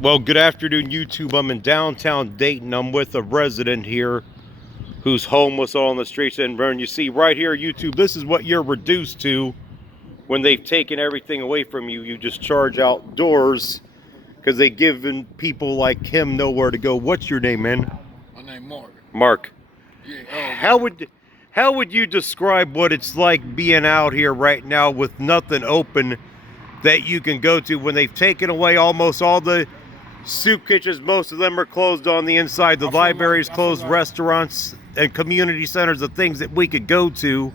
Well, good afternoon, YouTube. I'm in downtown Dayton. I'm with a resident here who's homeless on the streets. And you see right here, YouTube, this is what you're reduced to when they've taken everything away from you. You just charge outdoors because they've given people like him nowhere to go. What's your name, man? My name Mark. Mark. Yeah. How would you describe what it's like being out here right now with nothing open that you can go to when they've taken away almost all the soup kitchens? Most of them are closed on the inside. The libraries closed, restaurants and community centers, the things that we could go to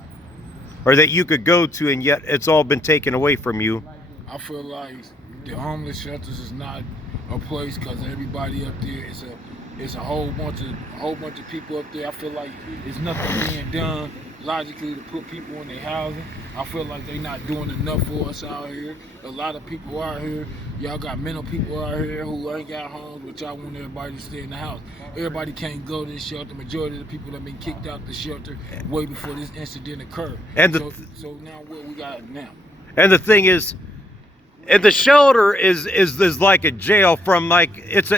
or that you could go to, and yet it's all been taken away from you. I feel like the homeless shelters is not a place because everybody up there it's a whole bunch of people up there. I feel like there's nothing being done logically to put people in their housing. I feel like they're not doing enough for us out here. A lot of people out here, y'all got mental people out here who ain't got homes, but y'all want everybody to stay in the house. Everybody can't go to the shelter. Majority of the people that been kicked out the shelter way before this incident occurred. And so now what we got now? And the thing is, and the shelter is like a jail from like it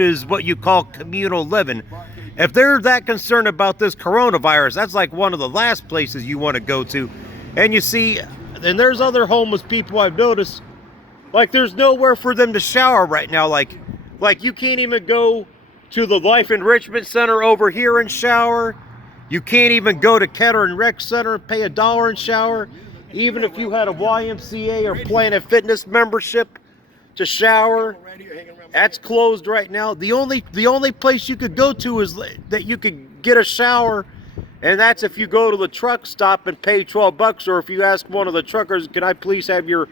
is what you call communal living. If they're that concerned about this coronavirus, that's like one of the last places you want to go to. And you see, and there's other homeless people I've noticed, like there's nowhere for them to shower right now. Like you can't even go to the Life Enrichment Center over here and shower. You can't even go to Kettering Rec Center and pay $1 and shower. Even if you had a YMCA or Planet Fitness membership to shower, that's closed right now. The only place you could go to is that you could get a shower, and that's if you go to the truck stop and pay $12, or if you ask one of the truckers, can I please have your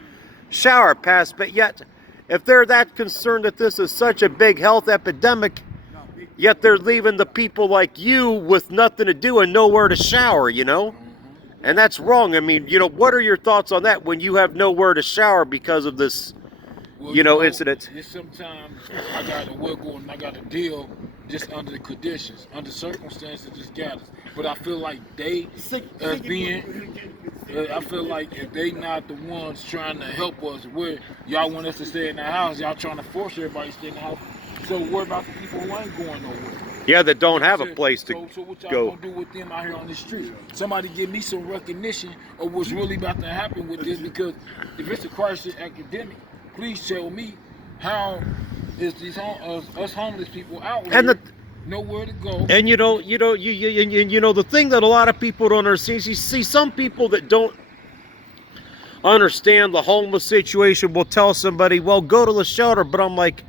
shower pass? But yet, if they're that concerned that this is such a big health epidemic, yet they're leaving the people like you with nothing to do and nowhere to shower, you know? And that's wrong. I mean, you know, what are your thoughts on that when you have nowhere to shower because of this, incident? Sometimes I got to work on and I got to deal just under the conditions, under circumstances, just got us. But I feel like I feel like if they not the ones trying to help us, where y'all want us to stay in the house, y'all trying to force everybody to stay in the house. So worry about the people who ain't going nowhere. Yeah, that don't have a place to so what y'all go. gonna do with them out here on the street? Somebody give me some recognition of what's really about to happen with this, because if it's a crisis academic, please tell me how is these us homeless people out here nowhere to go. And you know the thing that a lot of people don't understand, you see some people that don't understand the homeless situation will tell somebody, well, go to the shelter, but I'm like,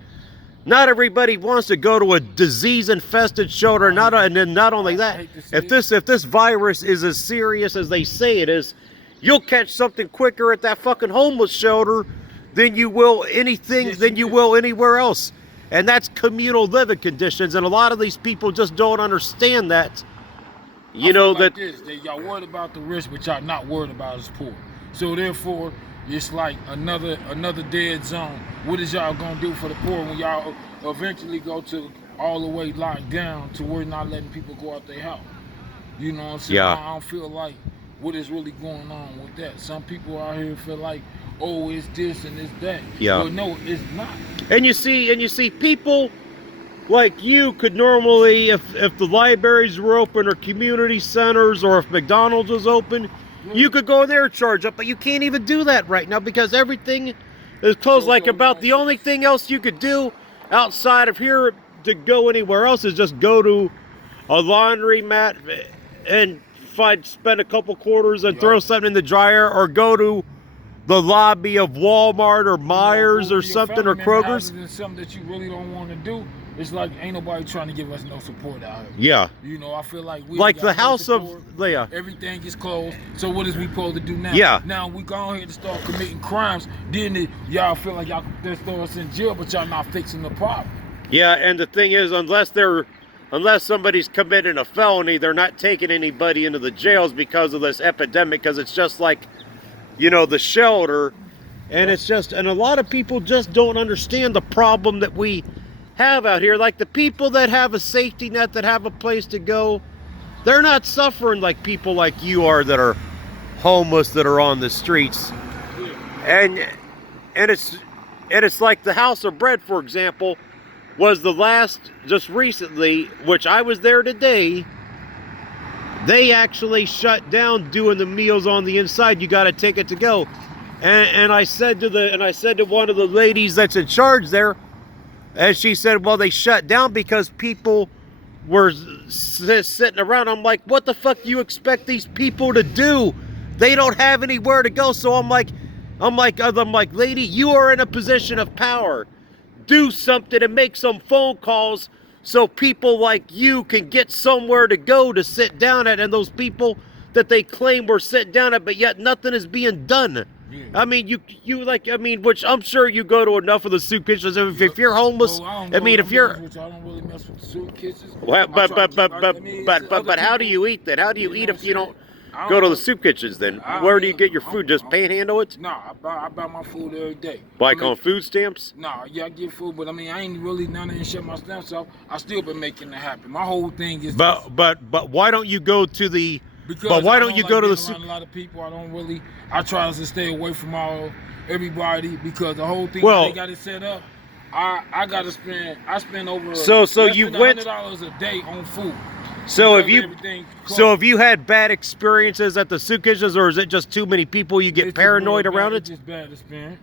not everybody wants to go to a disease-infested shelter. And then not only that, if this virus is as serious as they say it is, you'll catch something quicker at that fucking homeless shelter than you will anywhere else. And that's communal living conditions. And a lot of these people just don't understand that. Y'all worried about the rich, but y'all not worried about us poor. So therefore, it's like another dead zone. What is y'all gonna do for the poor when y'all eventually go to all the way locked down to where not letting people go out their house? You know what I'm saying? Yeah. I don't feel like what is really going on with that. Some people out here feel like, oh, it's this and it's that. Yeah. But no, it's not. And you see people like you could normally, if the libraries were open or community centers or if McDonald's was open, you could go in there and charge up, but you can't even do that right now because everything is closed. The only thing else you could do outside of here to go anywhere else is just go to a laundromat and spend a couple quarters and throw something in the dryer, or go to the lobby of Walmart or Myers or something, or Kroger's. Something that you really don't want to do. It's like ain't nobody trying to give us no support out here. Yeah. You know, I feel like the house of Leah. Everything is closed. So what is we supposed to do now? Yeah. Now we go ahead and start committing crimes. Then y'all feel like y'all can throw us in jail, but y'all not fixing the problem. Yeah, and the thing is, unless somebody's committing a felony, they're not taking anybody into the jails because of this epidemic. Because it's just like, the shelter, and and a lot of people just don't understand the problem that we have out here. Like the people that have a safety net, that have a place to go, they're not suffering like people like you are that are homeless, that are on the streets. And and it's like the House of Bread, for example, was the last just recently, which I was there today. They actually shut down doing the meals on the inside. You got to take it to go. And I said to one of the ladies that's in charge there, and she said, well, they shut down because people were sitting around. I'm like, what the fuck do you expect these people to do? They don't have anywhere to go. So I'm like, lady, you are in a position of power. Do something and make some phone calls so people like you can get somewhere to go to sit down at, and those people that they claim were sitting down at, but yet nothing is being done. Yeah. I mean, which I'm sure you go to enough of the soup kitchens. If you're homeless, I don't really mess with the soup kitchens. Well, but how do you eat then? How do you eat if you don't go to the soup kitchens then? Where do you get your food? Just panhandle it? No, I buy my food every day. Like on food stamps? No, yeah, I get food, but I mean, I ain't really none of and shut my stamps off. I still been making it happen. My whole thing is. But why don't you go to the? Because but why don't you go to the soup? A lot of people. I try to stay away from everybody because the whole thing they got it set up. I gotta spend. I spend over. So you went $100 a day on food. So have you had bad experiences at the soup kitchens, or is it just too many people? You get paranoid around it. It's just bad experience.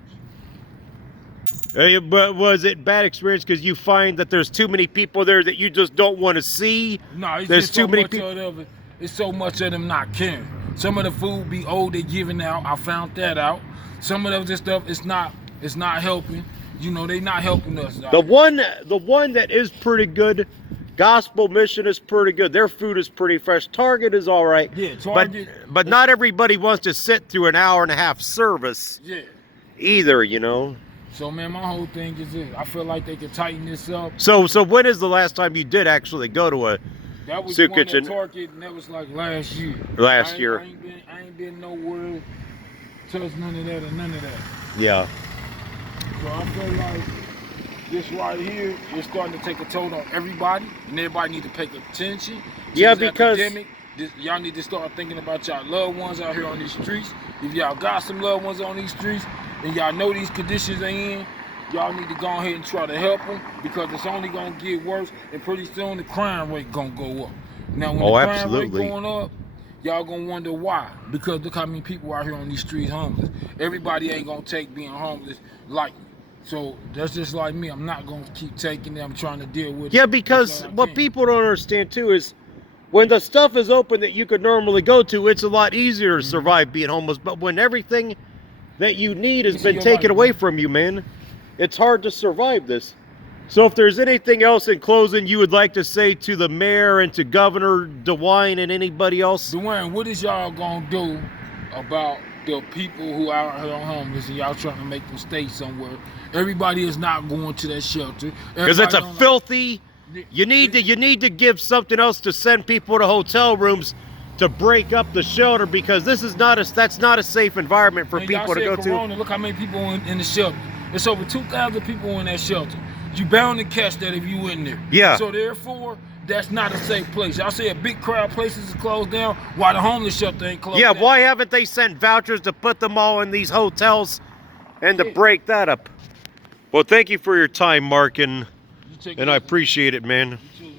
But was it bad experience because you find that there's too many people there that you just don't want to see? No, it's there's just too many people. It's so much of them not caring. Some of the food be old, they giving out. I found that out. Some of this stuff it's not helping. You know, they not helping us. The one that is pretty good, Gospel Mission is pretty good. Their food is pretty fresh. Target is all right. Yeah, Target. But not everybody wants to sit through an hour and a half service. Yeah. Either, you know. So man, my whole thing is this. I feel like they could tighten this up. So when is the last time you did actually go to a soup kitchen? That was Target, and that was like last year. Last year. I ain't been nowhere touch none of that or none of that. Yeah. So I feel like this right here is starting to take a toll on everybody, and everybody need to pay attention. Yeah, because y'all need to start thinking about y'all loved ones out here on these streets. If y'all got some loved ones on these streets, and y'all know these conditions they in, y'all need to go ahead and try to help them because it's only gonna get worse, and pretty soon the crime rate gonna go up. Now, when the crime rate going up, y'all gonna wonder why. Because look how many people out here on these streets homeless. Everybody ain't gonna take being homeless lightly. So that's just like me. I'm not gonna keep taking it. I'm trying to deal with it. Yeah, because what people don't understand too is when the stuff is open that you could normally go to, it's a lot easier to survive being homeless. But when everything that you need has been taken away from you, man, it's hard to survive this. So if there's anything else in closing you would like to say to the mayor and to Governor DeWine and anybody else? DeWine, what is y'all gonna do about the people who are out here homeless and y'all trying to make them stay somewhere? Everybody is not going to that shelter. Because it's a filthy... You need to give something else to send people to hotel rooms to break up the shelter, because that's not a safe environment for people to go to. Look how many people in the shelter. It's over 2,000 people in that shelter. You bound to catch that if you in there. Yeah. So therefore, that's not a safe place. Y'all say a big crowd places is closed down. Why the homeless shelter ain't closed down? Yeah, why haven't they sent vouchers to put them all in these hotels and to break that up? Well, thank you for your time, Mark, and I appreciate it, man. You too.